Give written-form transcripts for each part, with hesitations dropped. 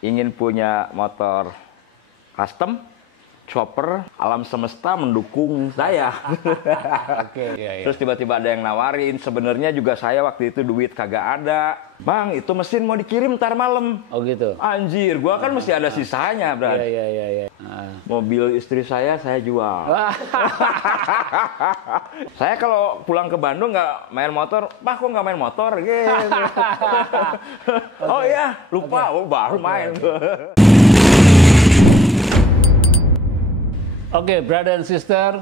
ingin punya motor custom, chopper, alam semesta mendukung saya. Oke, iya. Terus tiba-tiba ada yang nawarin, sebenarnya juga saya waktu itu duit kagak ada. Bang, itu mesin mau dikirim ntar malam. Oh gitu. Anjir, gua kan mesti ada sisanya, Bro. Iya. Mobil istri saya jual. Saya kalau pulang ke Bandung nggak main motor, Pak kok nggak main motor? Gitu. Oh iya, lupa, oh baru main. Oke, brother and sister,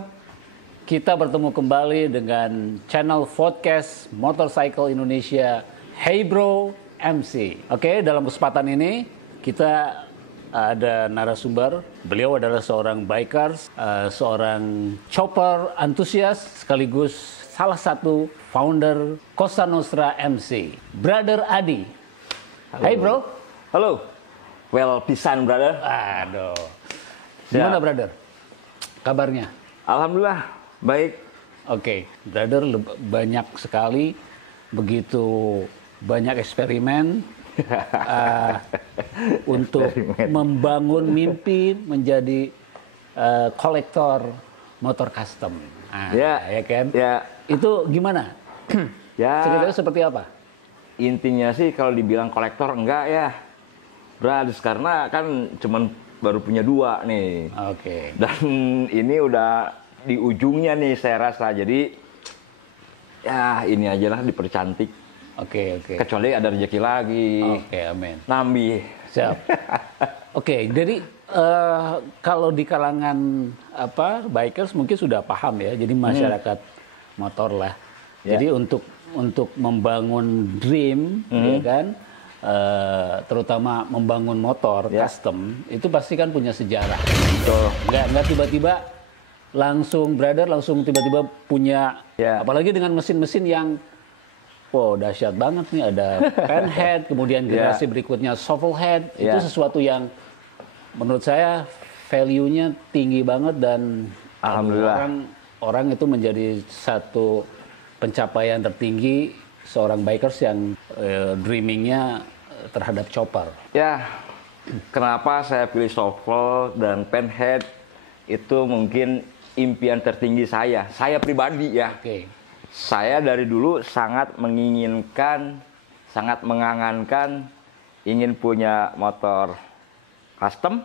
kita bertemu kembali dengan channel podcast Motorcycle Indonesia, Hey Bro MC. Oke, dalam kesempatan ini kita ada narasumber. Beliau adalah seorang bikers, seorang chopper antusias, sekaligus salah satu founder Cosa Nostra MC, Brother Adi. Halo. Hey bro. Halo. Well pisan, brother. Aduh. Gimana, brother? Kabarnya? Alhamdulillah, baik. Oke, brother, banyak sekali, begitu banyak eksperimen untuk membangun mimpi menjadi kolektor motor custom. Ya kan? Ya. Itu gimana? Ya. Ceritanya seperti apa? Intinya sih kalau dibilang kolektor enggak ya, Brads, karena kan cuman baru punya 2 nih. Oke. Dan ini udah di ujungnya nih saya rasa. Jadi ya ini aja lah dipercantik. Oke. Kecuali ada rezeki lagi. Oke, amin. Nambih. Siap. Oke, jadi kalau di kalangan bikers mungkin sudah paham ya. Jadi masyarakat motor lah. Ya. Jadi untuk membangun dream, ya kan, terutama membangun motor custom, itu pasti kan punya sejarah. Betul. Nggak tiba-tiba langsung tiba-tiba punya, apalagi dengan mesin-mesin yang dahsyat banget nih, ada penhead, kemudian generasi berikutnya shovel head. Itu sesuatu yang menurut saya value-nya tinggi banget dan alhamdulillah orang itu menjadi satu pencapaian tertinggi seorang bikers yang dreamingnya terhadap chopper. Ya, kenapa saya pilih shovel dan penhead? Itu mungkin impian tertinggi saya pribadi ya. Oke. Saya dari dulu sangat menginginkan, sangat mengangankan ingin punya motor custom,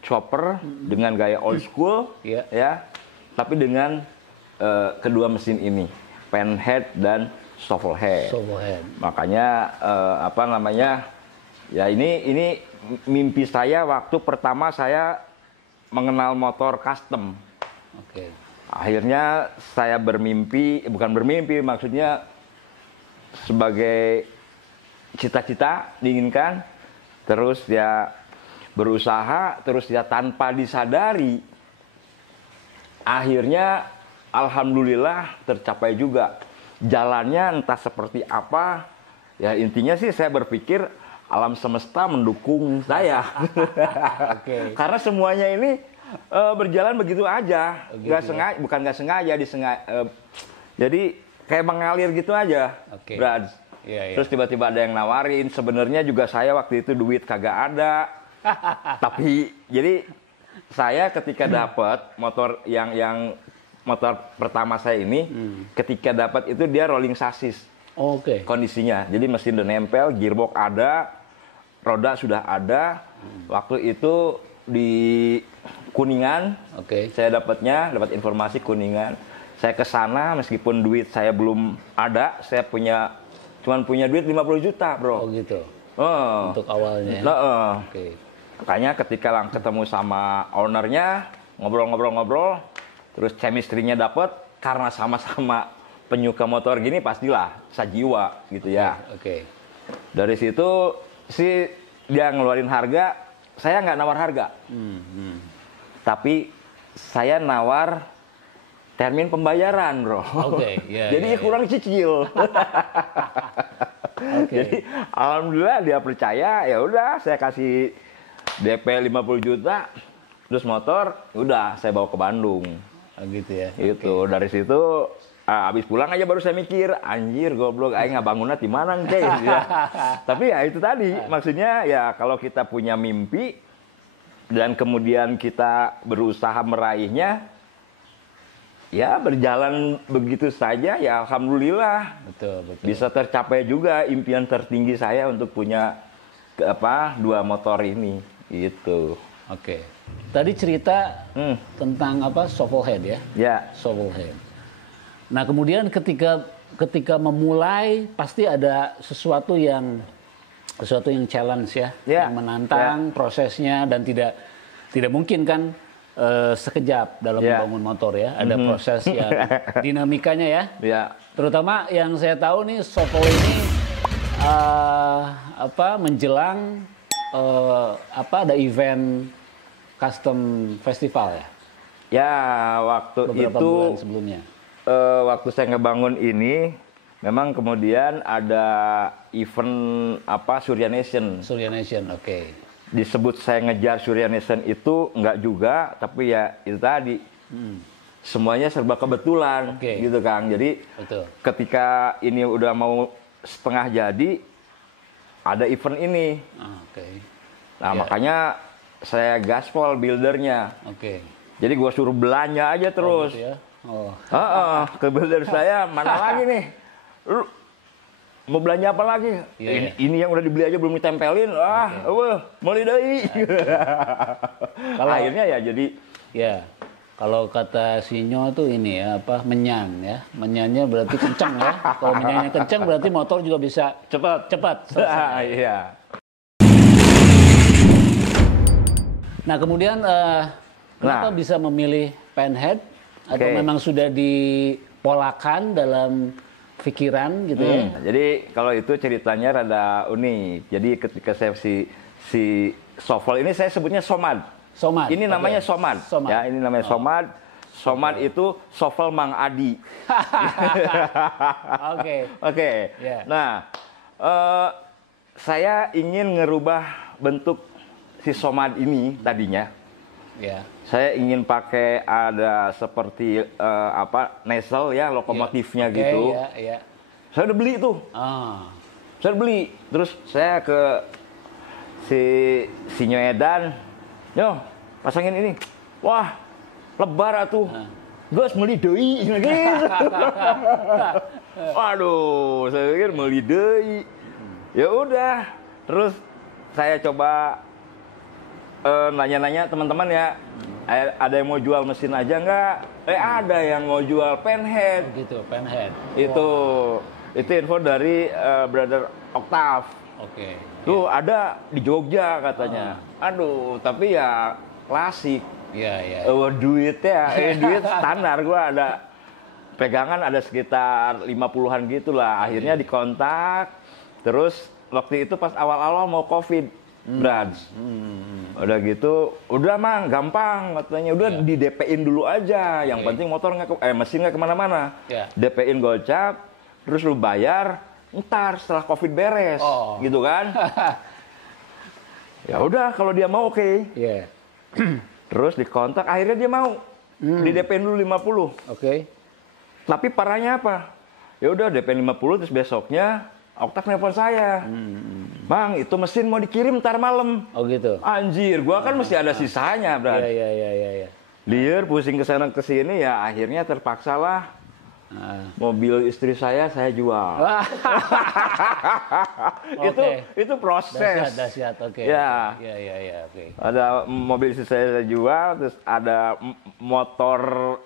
chopper dengan gaya old school, ya, tapi dengan kedua mesin ini, penhead dan shovel head. Makanya ya ini mimpi saya waktu pertama saya mengenal motor custom. Oke. Akhirnya saya bukan bermimpi, maksudnya sebagai cita-cita diinginkan, terus ya berusaha, terus ya tanpa disadari, akhirnya alhamdulillah tercapai juga. Jalannya entah seperti apa, ya intinya sih saya berpikir alam semesta mendukung saya. Oke. Karena semuanya ini berjalan begitu aja, bukan nggak sengaja, jadi kayak mengalir gitu aja, Brads. Terus tiba-tiba ada yang nawarin, sebenarnya juga saya waktu itu duit kagak ada, tapi jadi saya ketika dapat motor yang motor pertama saya ini, ketika dapat itu dia rolling chassis, kondisinya, jadi mesin udah nempel, gearbox ada, roda sudah ada, waktu itu di Kuningan, saya dapat informasi Kuningan. Saya ke sana meskipun duit saya belum ada, saya cuman punya duit 50 juta, bro. Oh gitu. Untuk awalnya. Makanya ketika ketemu sama ownernya, ngobrol-ngobrol, terus chemistry-nya dapet, karena sama-sama penyuka motor gini pastilah sajiwa gitu ya. Dari situ sih dia ngeluarin harga, saya nggak nawar harga. Tapi saya nawar termin pembayaran, bro. Jadi kurang cicil. Jadi alhamdulillah dia percaya, ya udah saya kasih DP 50 juta, terus motor udah saya bawa ke Bandung. Gitu ya. Itu dari situ Habis pulang aja baru saya mikir, anjir goblok, aing ngabangunna di mana guys ya. Tapi ya itu tadi, maksudnya ya kalau kita punya mimpi dan kemudian kita berusaha meraihnya, ya berjalan begitu saja ya alhamdulillah. Betul. Bisa tercapai juga impian tertinggi saya untuk punya 2 motor ini gitu. Oke. Tadi cerita tentang shovel head ya? Ya. Shovel head. Nah kemudian ketika memulai pasti ada sesuatu yang challenge ya, yang menantang prosesnya dan tidak mungkin kan sekejap dalam membangun motor ya. Ada proses yang dinamikanya ya. Terutama yang saya tahu nih shovel ini menjelang ada event custom festival ya. Ya waktu beberapa itu bulan sebelumnya. Waktu saya ngebangun ini, memang kemudian ada event Surya Nation. Surya Nation, oke. Disebut saya ngejar Surya Nation itu enggak juga, tapi ya itu tadi. Semuanya serba kebetulan, gitu Kang. Jadi ketika ini udah mau setengah jadi, ada event ini. Nah makanya saya gaspol buildernya. Jadi gua suruh belanja aja terus. Gitu ya? Ke builder saya, mana lagi nih? Lu mau belanja apa lagi? Ini yang udah dibeli aja belum ditempelin. Mulai deui. Akhirnya ya jadi kalau kata Sinyo tuh ini ya menyan ya. Menyannya berarti kencang ya. Kalau menyannya kencang berarti motor juga bisa cepat selesai. Iya. Nah, kemudian kenapa bisa memilih penhead? Atau memang sudah dipolakan dalam pikiran gitu ya? Jadi kalau itu ceritanya rada unik. Jadi ketika saya si shovel ini saya sebutnya Somad. Ini namanya Somad. Ya, ini namanya Somad. Somad itu shovel Mang Adi. Oke. Nah, saya ingin ngerubah bentuk si Somad ini tadinya. Saya ingin pakai ada seperti Nestle ya, lokomotifnya gitu. Saya udah beli tuh. Saya udah beli. Terus saya ke si Nyoedan, "Yo, pasangin ini." Wah, lebar atuh. Geus meuli deui gitu. Waduh, saya pikir meuli deui. Ya udah. Terus saya coba nanya-nanya teman-teman ya, ada yang mau jual mesin aja nggak? Ada yang mau jual penhead. Gitu, penhead. Itu info dari Brother Octave. Tuh ada di Jogja katanya. Aduh, tapi ya klasik. Duitnya, duit standar gua ada pegangan ada sekitar 50-an gitulah. Akhirnya dikontak. Terus waktu itu pas awal-awal mau COVID. Udah gitu, udah Mang, gampang katanya, udah di DP-in dulu aja, yang penting motor mesin nggak kemana-mana, DP-in gocap, terus lu bayar, ntar setelah COVID beres, gitu kan? Ya udah, kalau dia mau oke. Terus dikontak, akhirnya dia mau, di DP-in dulu 50. Tapi parahnya apa? Ya udah DP-in 50, terus besoknya Octave nelfon saya, Bang, itu mesin mau dikirim ntar malam. Gitu. Anjir, gua kan mesti ada sisanya, Bro. Iya. Liar, pusing kesana kesini, ya akhirnya terpaksa lah. Mobil istri saya jual. Itu proses. Dahsyat, Ya. Ada mobil istri saya jual, terus ada motor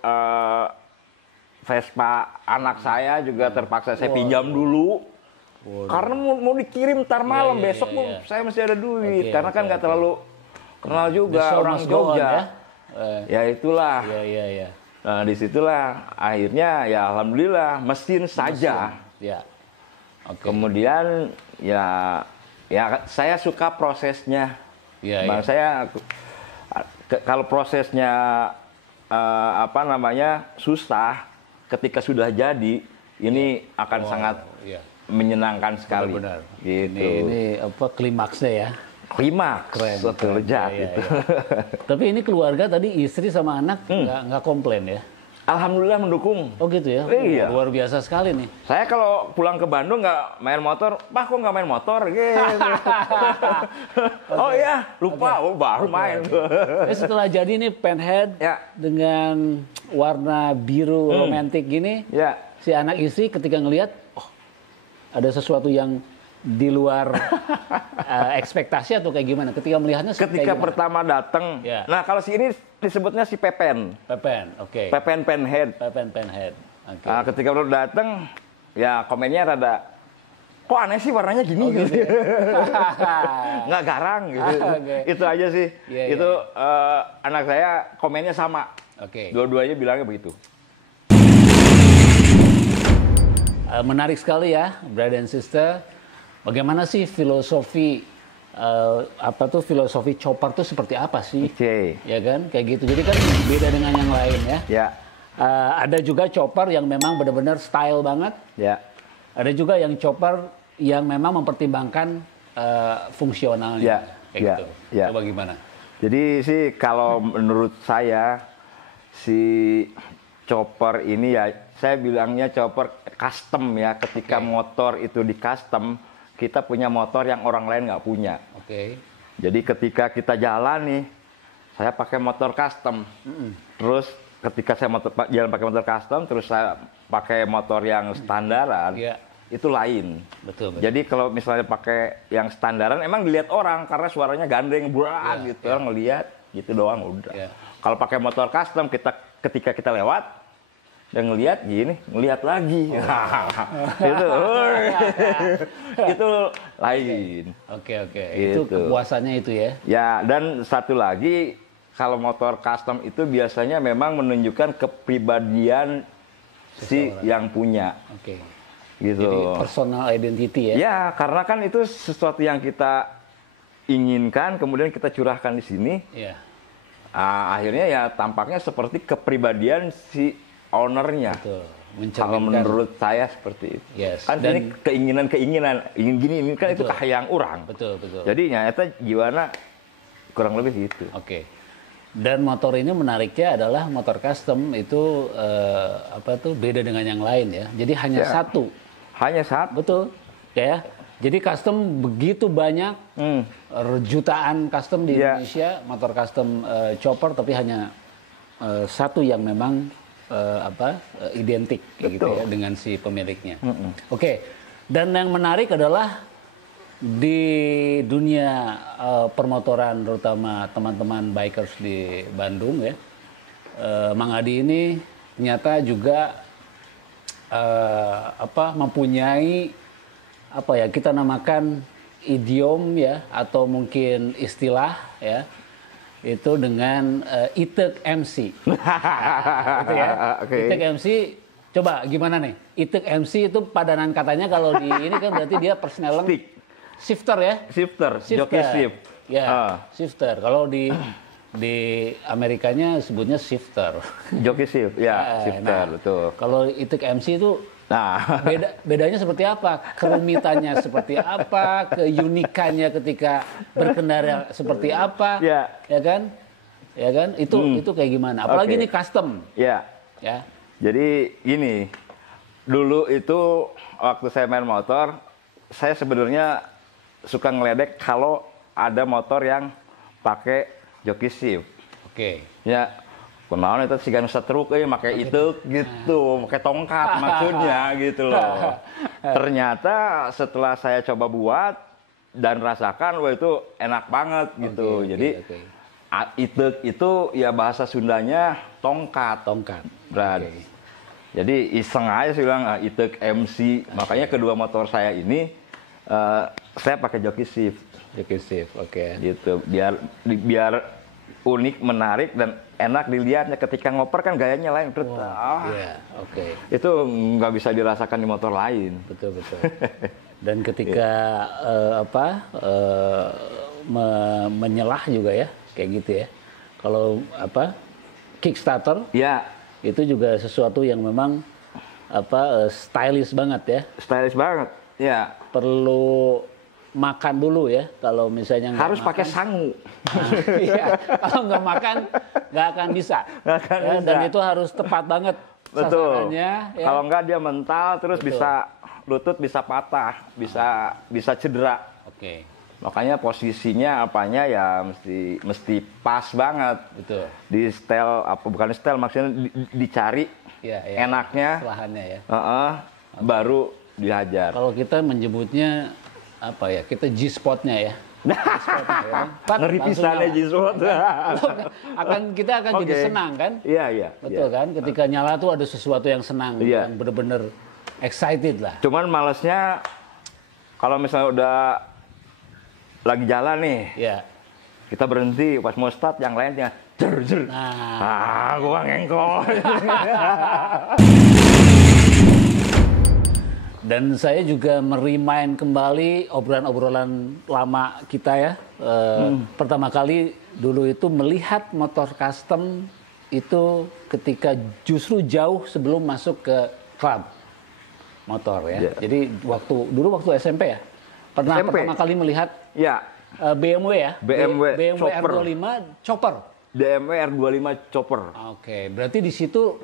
Vespa anak saya juga terpaksa saya pinjam dulu. Karena mau dikirim ntar malam, besok saya masih ada duit. Karena kan nggak terlalu kenal juga orang Jogja. Ya itulah. Nah disitulah akhirnya ya alhamdulillah mesin saja. Kemudian ya saya suka prosesnya. Bang saya kalau prosesnya susah, ketika sudah jadi ini akan sangat menyenangkan sekali. Benar. Gitu. Ini klimaksnya ya. Klimaks, lejat itu. Tapi ini keluarga tadi istri sama anak nggak komplain ya? Alhamdulillah mendukung. Oh gitu ya? Iya. Luar biasa sekali nih. Saya kalau pulang ke Bandung nggak main motor, Pak kok nggak main motor? Gitu. Oh iya, lupa, baru main. Setelah jadi nih Penhead dengan warna biru romantis gini, si anak istri ketika ngelihat, oh ada sesuatu yang di luar ekspektasi atau kayak gimana? Ketika melihatnya ketika pertama datang. Nah, kalau si ini disebutnya si Pepen. Pepen, oke. Pepen Penhead. Pepen Penhead. Oke. Nah, ketika baru datang, ya komennya rada kok aneh sih warnanya gini gitu. Ya? Nggak garang gitu. Itu aja sih. Itu anak saya komennya sama. Dua-duanya bilangnya begitu. Menarik sekali ya, brother and sister. Bagaimana sih filosofi filosofi chopper itu seperti apa sih? Ya kan, kayak gitu. Jadi kan beda dengan yang lain ya. Ada juga chopper yang memang benar-benar style banget. Ada juga yang chopper yang memang mempertimbangkan fungsionalnya. Kayak gitu. Coba gimana? Jadi sih kalau menurut saya si chopper ini ya, saya bilangnya chopper custom ya. Ketika motor itu di custom, kita punya motor yang orang lain nggak punya. Jadi ketika kita jalan nih, saya pakai motor custom. Terus ketika saya jalan pakai motor custom, terus saya pakai motor yang standaran, itu lain. Betul. Jadi kalau misalnya pakai yang standaran, emang dilihat orang karena suaranya gandeng, gitu. Orang ngelihat, gitu doang udah. Kalau pakai motor custom, ketika kita lewat, dan ngelihat gini, ngelihat lagi. Itu lain. Oke. Itu kepuasannya itu ya. Ya, dan satu lagi, kalau motor custom itu biasanya memang menunjukkan kepribadian si yang punya. Gitu. Jadi personal identity ya. Ya, karena kan itu sesuatu yang kita inginkan, kemudian kita curahkan di sini. Akhirnya ya tampaknya seperti kepribadian si ownernya. Kalau menurut saya seperti itu. Kan ini keinginan, ingin gini, ini kan itu kahayang orang. Betul. Jadi nyata jiwana kurang lebih gitu. Dan motor ini menariknya adalah motor custom itu beda dengan yang lain ya. Jadi hanya satu. Hanya satu. Betul. Ya. Jadi custom begitu banyak, jutaan custom di Indonesia, motor custom chopper, tapi hanya satu yang memang identik gitu ya dengan si pemiliknya. Dan yang menarik adalah di dunia permotoran, terutama teman-teman bikers di Bandung ya, Mang Adi ini ternyata juga mempunyai kita namakan idiom ya, atau mungkin istilah ya, itu dengan Itek MC. Gitu ya. Itek MC, coba gimana nih? Itek MC itu padanan katanya kalau di ini kan berarti dia personnel shifter ya? Shifter. Joki shift. Ya, shifter. Kalau di Amerikanya sebutnya shifter. Joki shift, ya, shifter, betul. Kalau Itek MC itu bedanya seperti apa? Kerumitannya seperti apa? Keunikannya ketika berkendara seperti apa? Ya kan? Itu kayak gimana? Apalagi ini custom. Ya. Jadi gini, dulu itu waktu saya main motor, saya sebenarnya suka ngeledek kalau ada motor yang pakai joki shift. Ya. Kenalan itu sigan setruk pakai itu gitu, pakai tongkat maksudnya gitu loh. Ternyata setelah saya coba buat dan rasakan, wah itu enak banget gitu. Jadi itek itu ya bahasa Sundanya tongkat. Jadi iseng aja sih bilang itek MC. Makanya kedua motor saya ini saya pakai joki shift. Gitu. Biar unik, menarik, dan enak dilihatnya. Ketika ngoper kan gayanya lain. Itu nggak bisa dirasakan di motor lain. Betul. Dan ketika menyelah juga ya, kayak gitu ya. Kalau Kickstarter, itu juga sesuatu yang memang stylish banget ya. Stylish banget, ya. Perlu makan dulu ya. Kalau misalnya harus pakai sangu. Nah, iya. Kalau nggak makan, nggak akan bisa. Nggak akan bisa. Dan itu harus tepat banget sasarannya. Ya. Kalau nggak dia mental, terus bisa lutut bisa patah, bisa cedera. Oke. Makanya posisinya apanya ya mesti pas banget. Betul. Di setel bukan setel, maksudnya dicari enaknya. Lahannya ya. Baru dihajar. Kalau kita menyebutnya apa ya? Kita G-spotnya ya. Ngeri pisannya G-spot. Kita akan jadi senang kan? Iya. Betul kan? Ketika nyala tuh ada sesuatu yang senang, yang benar-benar excited lah. Cuman malesnya kalau misalnya udah lagi jalan nih, kita berhenti pas mau start, yang lainnya jer. Gua ngengkol. Dan saya juga merimain kembali obrolan-obrolan lama kita ya. Pertama kali dulu itu melihat motor custom itu ketika justru jauh sebelum masuk ke klub motor ya. Jadi waktu SMP ya. Pertama kali melihat BMW ya. BMW R25 Chopper. BMW R25 Chopper. Oke, berarti di situ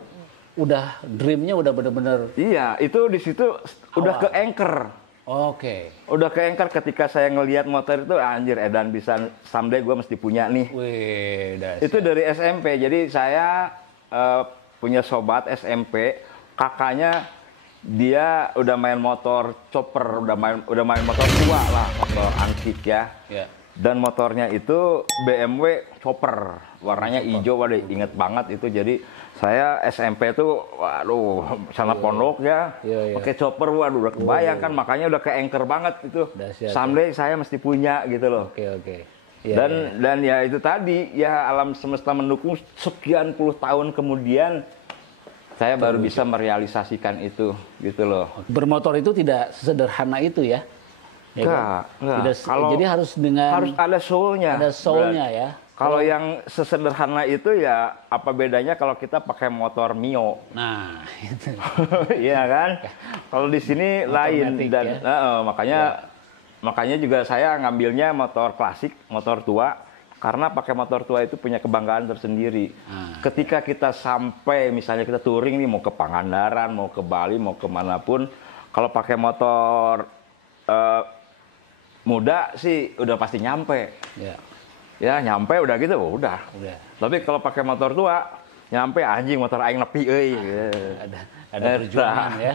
udah dreamnya udah benar-benar. Iya, itu di situ udah ke anchor. Oke. Udah ke anchor ketika saya ngelihat motor itu, anjir edan bisa someday gue mesti punya nih. Wih, itu dari SMP. Jadi saya punya sobat SMP, kakaknya dia udah main motor chopper, udah main motor tua lah, motor antik ya. Dan motornya itu BMW Chopper, warnanya hijau, waduh inget banget itu. Jadi saya SMP tuh, waduh, sana pondok ya, pakai Chopper, waduh udah kebayang kan, makanya udah ke anchor banget itu. Someday saya mesti punya gitu loh. Dan ya itu tadi, ya alam semesta mendukung, sekian puluh tahun kemudian saya baru bisa merealisasikan itu gitu loh. Bermotor itu tidak sesederhana itu ya. Enggak. Jadi harus ada soul-nya. Ada soul-nya ya. Kalau yang sesederhana itu ya apa bedanya kalau kita pakai motor Mio? Nah, itu. Iya kan? Kalau di sini lain dan makanya juga saya ngambilnya motor klasik, motor tua, karena pakai motor tua itu punya kebanggaan tersendiri. Ketika kita sampai misalnya kita touring nih, mau ke Pangandaran, mau ke Bali, mau kemanapun, kalau pakai motor muda sih udah pasti nyampe. Ya nyampe udah gitu, udah. Tapi kalau pakai motor tua, nyampe anjing motor aing nepi euy. Ada perjuangan ya.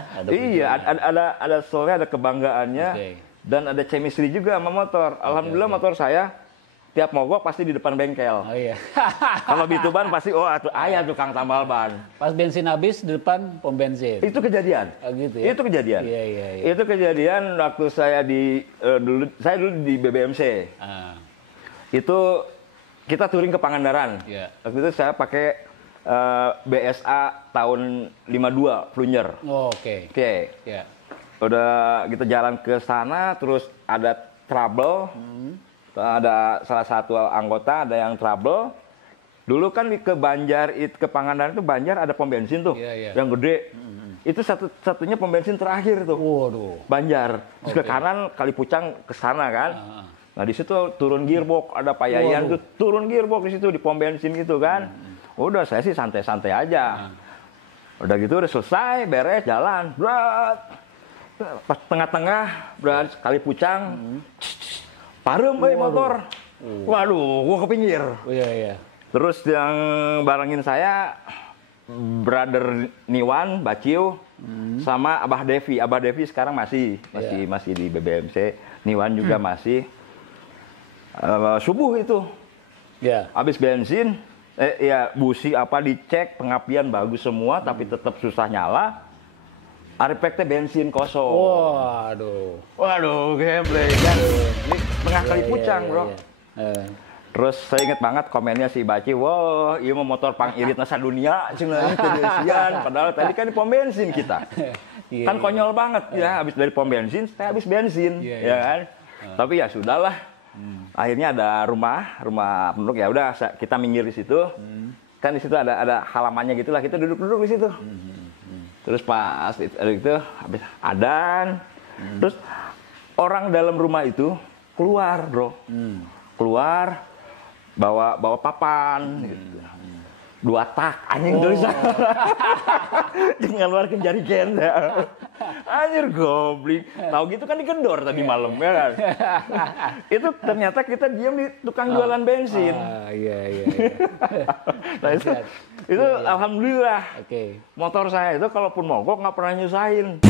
Ada soalnya ada kebanggaannya dan ada chemistry juga sama motor. Alhamdulillah motor saya tiap mogok pasti di depan bengkel. Kalau Bituban pasti ayah tukang tambal ban. Pas bensin habis di depan pom bensin. Itu kejadian. Gitu ya. Itu kejadian. Itu kejadian waktu saya dulu di BBMC. Itu kita touring ke Pangandaran. Waktu itu saya pakai BSA tahun 52 Plunger. Oke. Udah kita jalan ke sana, terus ada trouble. Ada salah satu anggota ada yang trouble. Dulu kan ke Banjar, ke Pangandaran itu Banjar ada pom bensin tuh, yang gede. Itu satunya pom bensin terakhir tuh. Waduh. Banjar. Terus ke kanan Kalipucang ke sana kan. Nah di situ turun gearbox, ada Payayan tuh turun gearbox di situ di pom bensin gitu kan. Udah saya sih santai-santai aja. Udah gitu udah selesai, beres jalan. Berat. Pas tengah-tengah berat Kalipucang. Parem motor. Waduh, gua ke pinggir. Terus yang barengin saya brother Niwan, Baciu, sama Abah Devi. Abah Devi sekarang masih di BBMC. Niwan juga masih. Subuh itu. Habis bensin, busi apa dicek, pengapian bagus semua, tapi tetap susah nyala. Aripek teh bensin kosong. Waduh, geblek kan. Ini tengah Kalipucang, bro. Terus saya inget banget komennya si Baci, wah, iya mau motor pangirit nasa dunia, cenah kedesian. Padahal tadi kan di pom bensin kita. Kan konyol banget ya, habis dari pom bensin, saya habis bensin, ya kan. Tapi ya sudahlah. Akhirnya ada rumah penduduk, ya udah kita minggir di situ. Kan di situ ada halamannya gitulah, kita duduk-duduk di situ. Terus pas itu habis adan, terus orang dalam rumah itu keluar, bro. Keluar, bawa papan, gitu. 2 tak, anjing tulisan. Jangan keluarkan jari genda. Anjir goblok. Tahu gitu kan digendor tadi malam, ya kan? Itu ternyata kita diam di tukang jualan bensin. Iya. Nah itu alhamdulillah. Motor saya itu kalaupun mogok nggak pernah nyusahin.